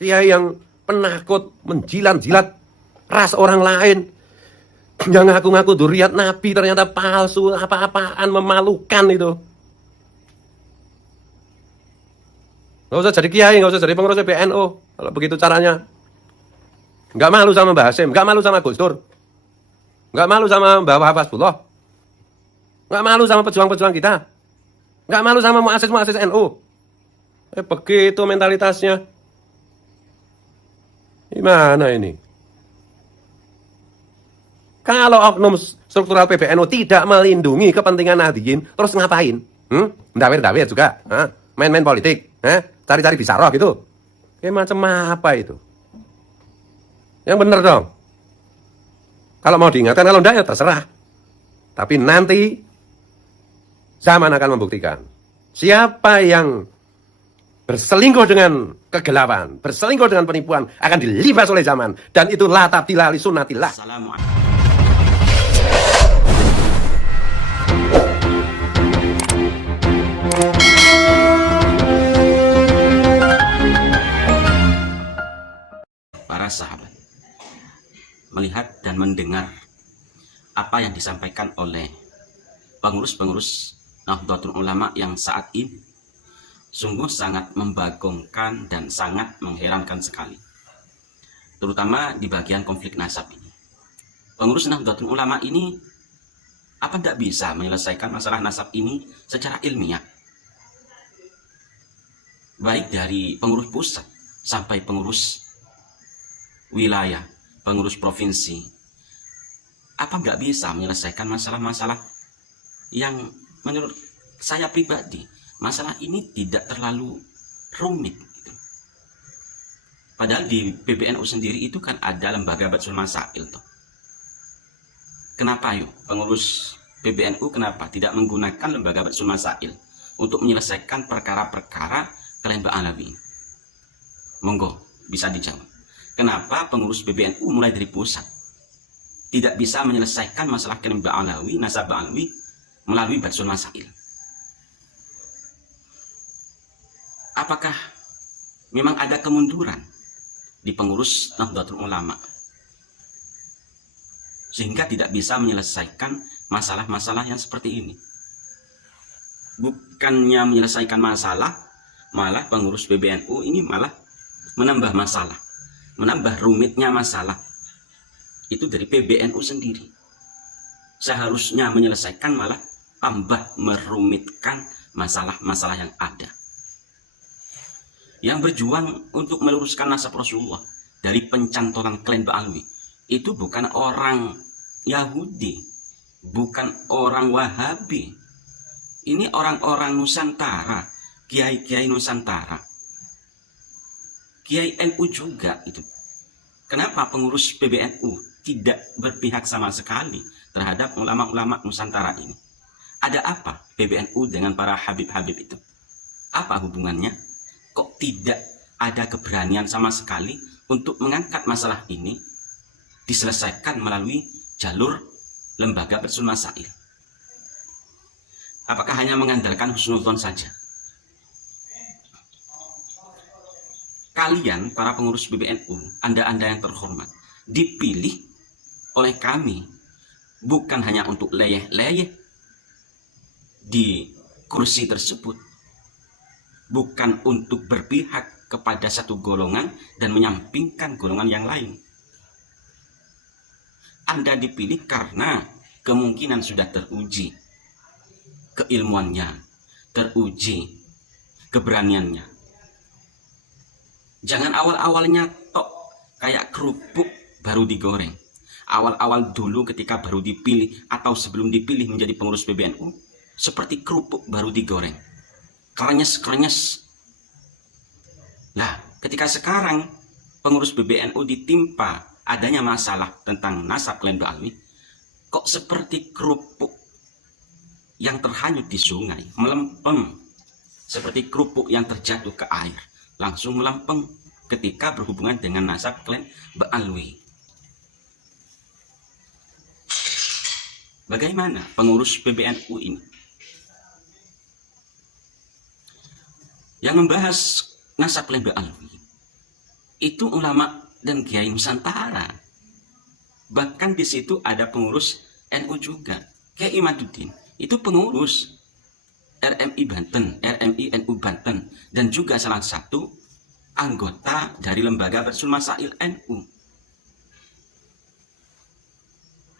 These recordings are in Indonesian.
kiai yang penakut, menjilat-jilat ras orang lain, yang ngaku-ngaku dzurriat Nabi ternyata palsu, apa-apaan, memalukan itu. Nggak usah jadi kiai, nggak usah jadi pengurus PBNU kalau begitu caranya. Nggak malu sama Mbah Hasyim, nggak malu sama Gus Dur, nggak malu sama Mbah Wahab Hasbullah, nggak malu sama pejuang-pejuang kita, nggak malu sama muassis-muassis NU. Begitu mentalitasnya. Gimana ini? Kalau oknum struktural PBNU tidak melindungi kepentingan Nahdliyin, terus ngapain? Mendawir-dawir juga? Main-main politik? Cari-cari bisaroh gitu? Kayak macam apa itu? Yang bener dong. Kalau mau diingatkan, kalau enggak ya terserah. Tapi nanti zaman akan membuktikan siapa yang berselingkuh dengan kegelapan, berselingkuh dengan penipuan akan dilibas oleh zaman, dan itu la tabdila li sunnatillah. Assalamualaikum. Para sahabat melihat dan mendengar apa yang disampaikan oleh pengurus-pengurus Nahdlatul Ulama yang saat ini sungguh sangat membagongkan dan sangat mengherankan sekali, terutama di bagian konflik nasab ini. Pengurus Nahdlatul Ulama ini apa tidak bisa menyelesaikan masalah nasab ini secara ilmiah, baik dari pengurus pusat sampai pengurus wilayah, pengurus provinsi. Apa nggak bisa menyelesaikan masalah-masalah yang menurut saya pribadi, masalah ini tidak terlalu rumit gitu. Padahal di PBNU sendiri itu kan ada lembaga Batsul Masail tuh. Kenapa yuk pengurus PBNU kenapa tidak menggunakan lembaga Batsul Masail untuk menyelesaikan perkara-perkara Klan Ba'alawi? Monggo bisa dijawab. Kenapa pengurus PBNU mulai dari pusat tidak bisa menyelesaikan masalah Klan Ba'alawi, nasab Ba'alawi melalui Batsul Masail? Apakah memang ada kemunduran di pengurus Nahdlatul Ulama sehingga tidak bisa menyelesaikan masalah-masalah yang seperti ini? Bukannya menyelesaikan masalah, malah pengurus PBNU ini malah menambah masalah, menambah rumitnya masalah. Itu dari PBNU sendiri. Seharusnya menyelesaikan, malah tambah merumitkan masalah-masalah yang ada. Yang berjuang untuk meluruskan nasab Rasulullah dari pencantolan Klan Ba'alawi itu bukan orang Yahudi, bukan orang Wahabi. Ini orang-orang Nusantara, kiai-kiai Nusantara, kiai NU juga itu. Kenapa pengurus PBNU tidak berpihak sama sekali terhadap ulama-ulama Nusantara ini? Ada apa PBNU dengan para habib-habib itu? Apa hubungannya? Kok tidak ada keberanian sama sekali untuk mengangkat masalah ini diselesaikan melalui jalur lembaga Batsul Masail? Apakah hanya mengandalkan husnudzon saja? Kalian para pengurus PBNU, anda-anda yang terhormat, dipilih oleh kami bukan hanya untuk leyeh-leyeh di kursi tersebut, bukan untuk berpihak kepada satu golongan dan menyampingkan golongan yang lain. Anda dipilih karena kemungkinan sudah teruji keilmuannya, teruji keberaniannya. Jangan awal-awalnya tok kayak kerupuk baru digoreng. Awal-awal dulu ketika baru dipilih atau sebelum dipilih menjadi pengurus PBNU, seperti kerupuk baru digoreng, krenyes-krenyes. Nah, ketika sekarang pengurus PBNU ditimpa adanya masalah tentang nasab Klan Ba'alawi, kok seperti kerupuk yang terhanyut di sungai, melempem. Seperti kerupuk yang terjatuh ke air, langsung melempem ketika berhubungan dengan nasab Klan Ba'alawi. Bagaimana pengurus PBNU ini yang membahas nasab Klan Ba'alawi itu ulama dan kiai Nusantara. Bahkan di situ ada pengurus NU juga. Kiai Imaduddin itu pengurus RMI Banten, RMI NU Banten, dan juga salah satu anggota dari Lembaga Basul Masail NU.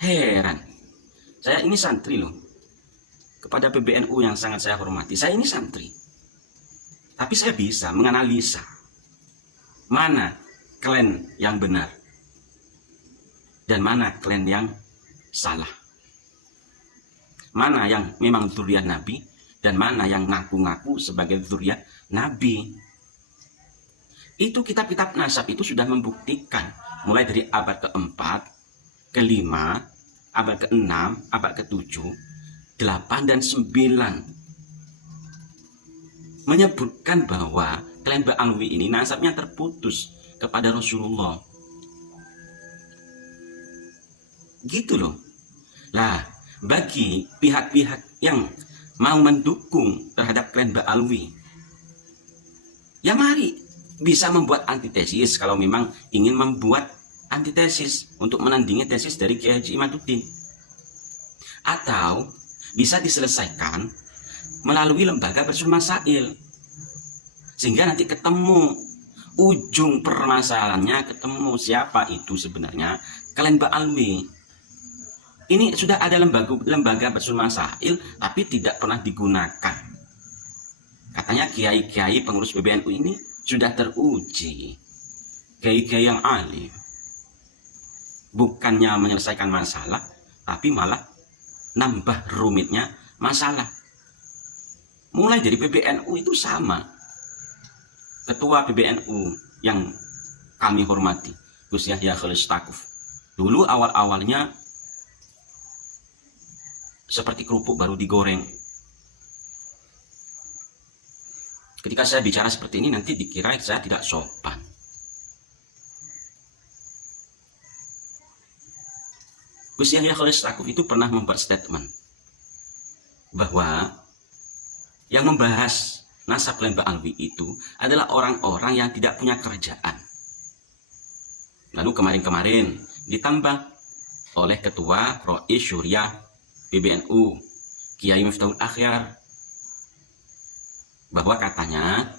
Heran, saya ini santri loh. Kepada PBNU yang sangat saya hormati, saya ini santri. Tapi saya bisa menganalisa mana klan yang benar dan mana klan yang salah. Mana yang memang dzurriyyah Nabi dan mana yang ngaku-ngaku sebagai dzurriyyah Nabi. Itu kitab-kitab nasab itu sudah membuktikan mulai dari abad keempat, kelima, abad keenam, abad ketujuh, 8 dan 9 menyebutkan bahwa klan Ba'alwi ini nasabnya terputus kepada Rasulullah. Gitu loh. Lah, bagi pihak-pihak yang mau mendukung terhadap klan Ba'alwi, ya mari bisa membuat antitesis kalau memang ingin membuat antitesis untuk menandingi tesis dari Kiai Haji Imaduddin. Atau bisa diselesaikan melalui lembaga Basul Masail. Sehingga nanti ketemu ujung permasalahannya, ketemu siapa itu sebenarnya klan Ba'alwi. Ini sudah ada lembaga Basul Masail tapi tidak pernah digunakan. Katanya kiai-kiai pengurus PBNU ini sudah teruji. Kiai-kiai yang alim. Bukannya menyelesaikan masalah, tapi malah nambah rumitnya masalah. Mulai dari PBNU itu sama. Ketua PBNU yang kami hormati, Gus Yahya Khalil Stakuf. Dulu awal-awalnya seperti kerupuk baru digoreng. Ketika saya bicara seperti ini nanti dikira saya tidak sopan. Gus Yahya Khalil Stakuf itu pernah membuat statement bahwa yang membahas nasab klan Ba'alwi itu adalah orang-orang yang tidak punya kerjaan. Lalu kemarin-kemarin ditambah oleh Ketua Rois Syuriah PBNU Kiai Miftahul Akhyar bahwa katanya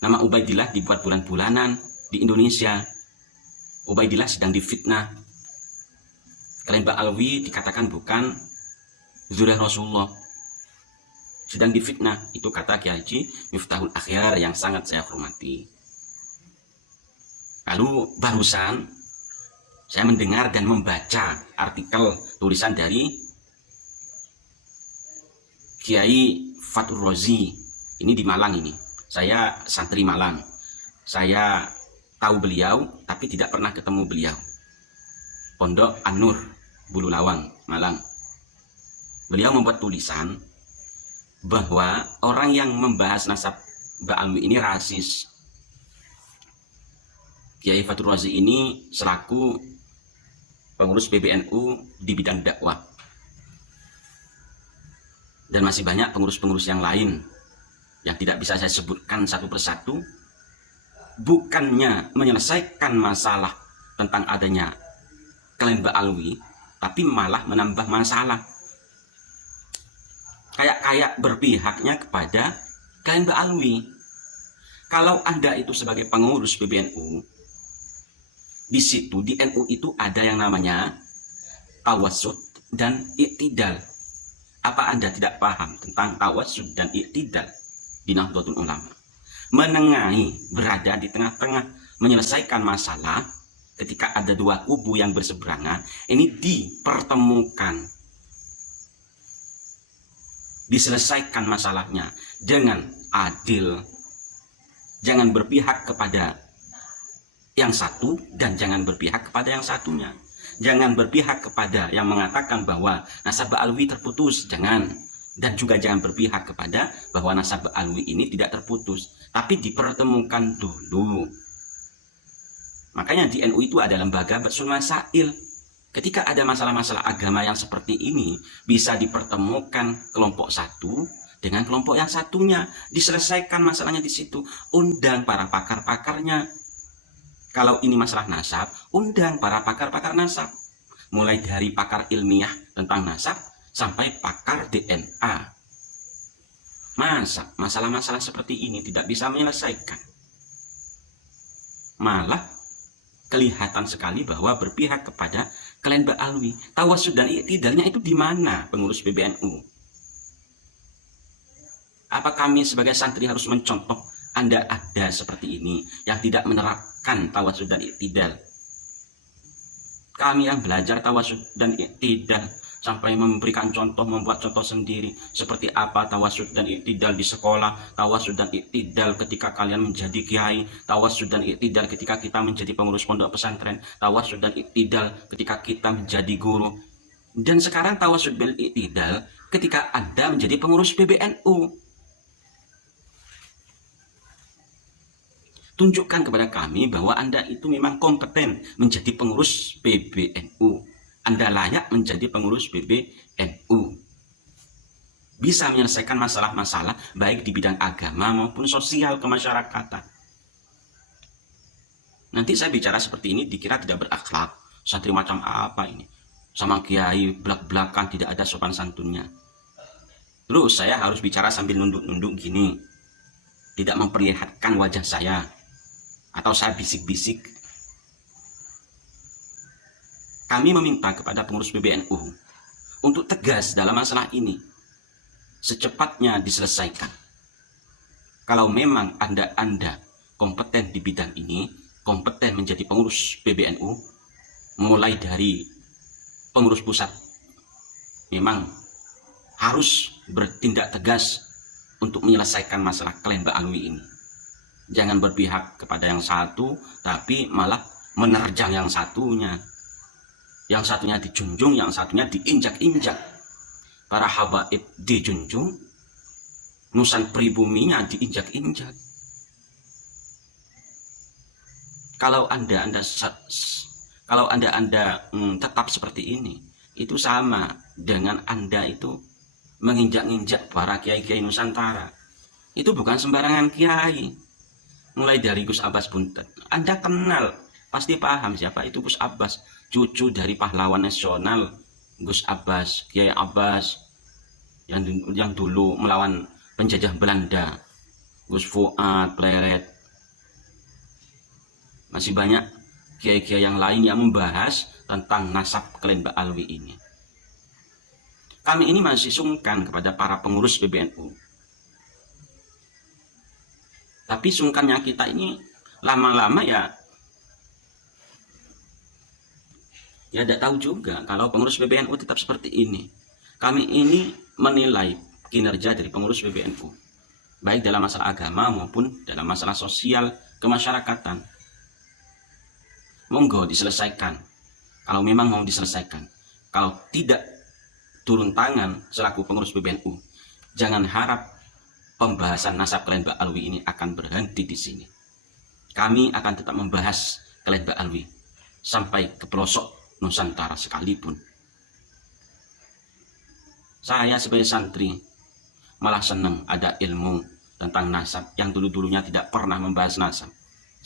nama Ubaidillah dibuat bulan-bulanan di Indonesia. Ubaidillah sedang difitnah. Klan Ba'alwi dikatakan bukan dzurriyyah Rasulullah, sedang difitnah. Itu kata Kiai Haji Miftahul Akhyar yang sangat saya hormati. Lalu barusan saya mendengar dan membaca artikel tulisan dari Kiai Fathur Razi. Ini di Malang ini. Saya santri Malang. Saya tahu beliau tapi tidak pernah ketemu beliau. Pondok An-Nur, Bulu Lawang, Malang. Beliau membuat tulisan bahwa orang yang membahas nasab Ba'alwi ini rasis. Kiai Fathur Razi ini selaku pengurus PBNU di bidang dakwah. Dan masih banyak pengurus-pengurus yang lain yang tidak bisa saya sebutkan satu persatu. Bukannya menyelesaikan masalah tentang adanya klan Ba'alwi, tapi malah menambah masalah. Kayak berpihaknya kepada klan Ba'alwi. Kalau Anda itu sebagai pengurus PBNU, di situ di NU itu ada yang namanya tawassut dan iktidal. Apa Anda tidak paham tentang tawassut dan iktidal di Nahdlatul Ulama? Menengahi, berada di tengah-tengah, menyelesaikan masalah. Ketika ada dua kubu yang berseberangan, ini dipertemukan, diselesaikan masalahnya dengan adil. Jangan berpihak kepada yang satu dan jangan berpihak kepada yang satunya. Jangan berpihak kepada yang mengatakan bahwa nasab Ba'alwi terputus, jangan. Dan juga jangan berpihak kepada bahwa nasab Ba'alwi ini tidak terputus, tapi dipertemukan dulu. Makanya di NU itu ada lembaga Basul Masail. Ketika ada masalah-masalah agama yang seperti ini, bisa dipertemukan kelompok satu dengan kelompok yang satunya, diselesaikan masalahnya di situ. Undang para pakar-pakarnya, Kalau ini masalah nasab, undang para pakar-pakar nasab. Mulai dari pakar ilmiah tentang nasab sampai pakar DNA. Masa masalah-masalah seperti ini tidak bisa menyelesaikan? Malah kelihatan sekali bahwa berpihak kepada klien Mbak Alwi. Tawasud dan iktidalnya itu di mana pengurus PBNU? Apa kami sebagai santri harus mencontoh Anda ada seperti ini yang tidak menerapkan tawasud dan iktidal? Kami yang belajar tawasud dan iktidal sampai memberikan contoh, membuat contoh sendiri seperti apa tawasud dan iktidal di sekolah, tawasud dan iktidal ketika kalian menjadi kiai, tawasud dan iktidal ketika kita menjadi pengurus pondok pesantren, tawasud dan iktidal ketika kita menjadi guru, dan sekarang tawasud dan iktidal ketika Anda menjadi pengurus PBNU. Tunjukkan kepada kami bahwa Anda itu memang kompeten menjadi pengurus PBNU. Anda layak menjadi pengurus PBNU. Bisa menyelesaikan masalah-masalah baik di bidang agama maupun sosial kemasyarakatan. Nanti saya bicara seperti ini dikira tidak berakhlak. Santri macam apa ini? Sama kiai belak-belakan, tidak ada sopan santunnya. Terus saya harus bicara sambil nunduk-nunduk gini. Tidak memperlihatkan wajah saya. Atau saya bisik-bisik. Kami meminta kepada pengurus PBNU untuk tegas dalam masalah ini. Secepatnya diselesaikan. Kalau memang Anda kompeten di bidang ini, kompeten menjadi pengurus PBNU, mulai dari pengurus pusat, memang harus bertindak tegas untuk menyelesaikan masalah klien Mbak Alwi ini. Jangan berpihak kepada yang satu, tapi malah menerjang yang satunya. Yang satunya dijunjung, yang satunya diinjak-injak. Para habaib dijunjung, nusan pribuminya diinjak-injak. Kalau Anda tetap seperti ini, itu sama dengan Anda itu menginjak-injak para kiai-kiai Nusantara. Itu bukan sembarangan kiai. Mulai dari Gus Abbas Buntet. Anda kenal, pasti paham siapa itu Gus Abbas. Cucu dari pahlawan nasional Gus Abbas, Kiai Abbas, yang dulu melawan penjajah Belanda. Gus Fuad, Pleret. Masih banyak kiai-kiai yang lain yang membahas tentang nasab klien Mbak Alwi ini. Kami ini masih sungkan kepada para pengurus PBNU. Tapi sungkannya kita ini lama-lama ya tidak tahu juga kalau pengurus PBNU tetap seperti ini. Kami ini menilai kinerja dari pengurus PBNU, baik dalam masalah agama maupun dalam masalah sosial kemasyarakatan. Monggo diselesaikan. Kalau memang mau diselesaikan. Kalau tidak turun tangan selaku pengurus PBNU, jangan harap pembahasan nasab klien Mbak Alwi ini akan berhenti di sini. Kami akan tetap membahas klien Mbak Alwi sampai ke pelosok Nusantara sekalipun. Saya sebagai santri malah senang ada ilmu tentang nasab yang dulu-dulunya tidak pernah membahas nasab.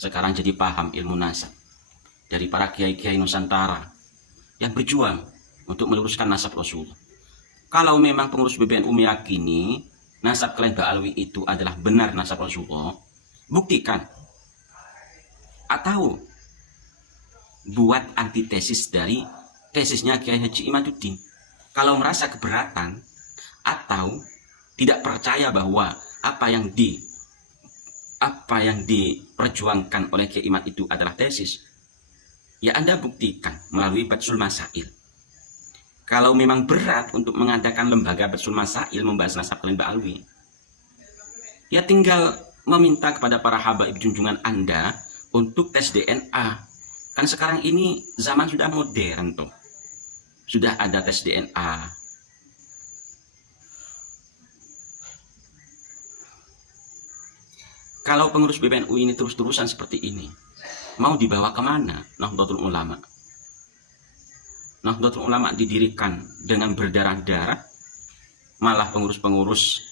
Sekarang jadi paham ilmu nasab dari para kiai-kiai Nusantara yang berjuang untuk meluruskan nasab Rasulullah. Kalau memang pengurus PBNU meyakini nasab klien Mbak Alwi itu adalah benar nasab Rasulullah, buktikan. Atau buat antitesis dari tesisnya Kiai Haji Imaduddin. Kalau merasa keberatan atau tidak percaya bahwa apa yang diperjuangkan oleh Kiai Imad itu adalah tesis, ya Anda buktikan melalui Batsul Masail. Kalau memang berat untuk mengadakan lembaga Batsul Masail membahas nasab klien Mbak Alwi, ya tinggal meminta kepada para habaib junjungan Anda untuk tes DNA. Kan sekarang ini zaman sudah modern tuh. Sudah ada tes DNA. Kalau pengurus PBNU ini terus-terusan seperti ini, mau dibawa kemana Nahdlatul Ulama? Nahdlatul Ulama didirikan dengan berdarah-darah, malah pengurus-pengurus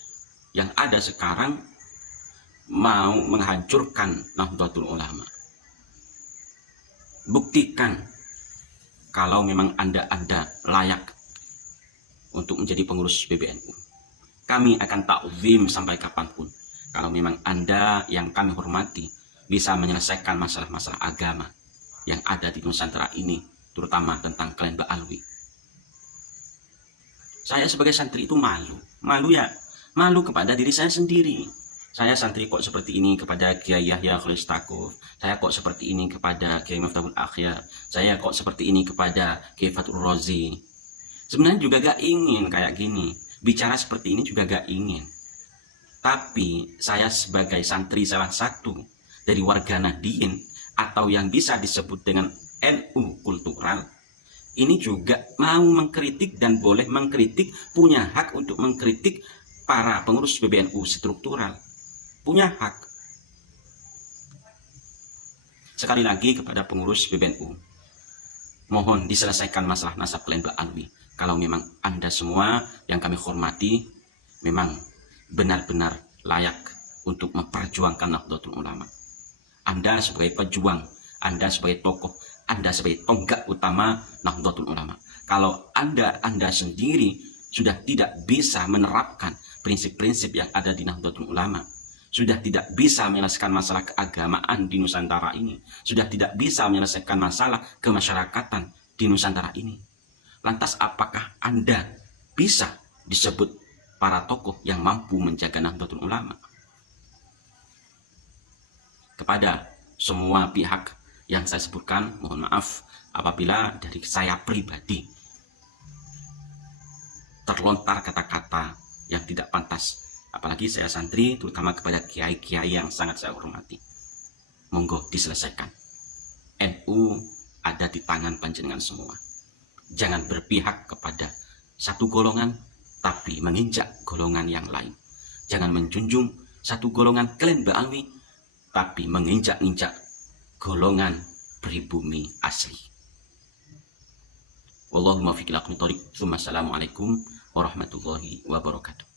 yang ada sekarang mau menghancurkan Nahdlatul Ulama. buktikan kalau memang Anda layak untuk menjadi pengurus PBNU. Kami akan takzim sampai kapanpun. Kalau memang Anda yang kami hormati bisa menyelesaikan masalah-masalah agama yang ada di Nusantara ini, terutama tentang klan Ba'alwi. Saya sebagai santri itu malu kepada diri saya sendiri. Saya santri kok seperti ini kepada Kiai Yahya Khalil Stakuf. Saya kok seperti ini kepada Kiai Miftahul Akhyar. Saya kok seperti ini kepada Kiai Fathur Razi. Sebenarnya juga gak ingin kayak gini. Bicara seperti ini juga gak ingin. Tapi saya sebagai santri salah satu dari warga Nahdien atau yang bisa disebut dengan NU kultural, ini juga mau mengkritik dan boleh mengkritik, punya hak untuk mengkritik para pengurus PBNU struktural. Punya hak. Sekali lagi kepada pengurus PBNU, mohon diselesaikan masalah nasab klan Ba'alwi. Kalau memang Anda semua yang kami hormati memang benar-benar layak untuk memperjuangkan Nahdlatul Ulama. Anda sebagai pejuang, Anda sebagai tokoh, Anda sebagai tonggak utama Nahdlatul Ulama. Kalau Anda sendiri sudah tidak bisa menerapkan prinsip-prinsip yang ada di Nahdlatul Ulama, sudah tidak bisa menyelesaikan masalah keagamaan di Nusantara ini, sudah tidak bisa menyelesaikan masalah kemasyarakatan di Nusantara ini, lantas apakah Anda bisa disebut para tokoh yang mampu menjaga Nahdlatul Ulama? Kepada semua pihak yang saya sebutkan, mohon maaf apabila dari saya pribadi terlontar kata-kata yang tidak pantas. Apalagi saya santri, terutama kepada kiai-kiai yang sangat saya hormati. Monggo diselesaikan. NU ada di tangan panjenengan semua. Jangan berpihak kepada satu golongan, tapi menginjak golongan yang lain. Jangan menjunjung satu golongan klan Ba'alwi, tapi menginjak-injak golongan pribumi asli. Wallahumma fiqil aqmi thoriq. Assalamualaikum warahmatullahi wabarakatuh.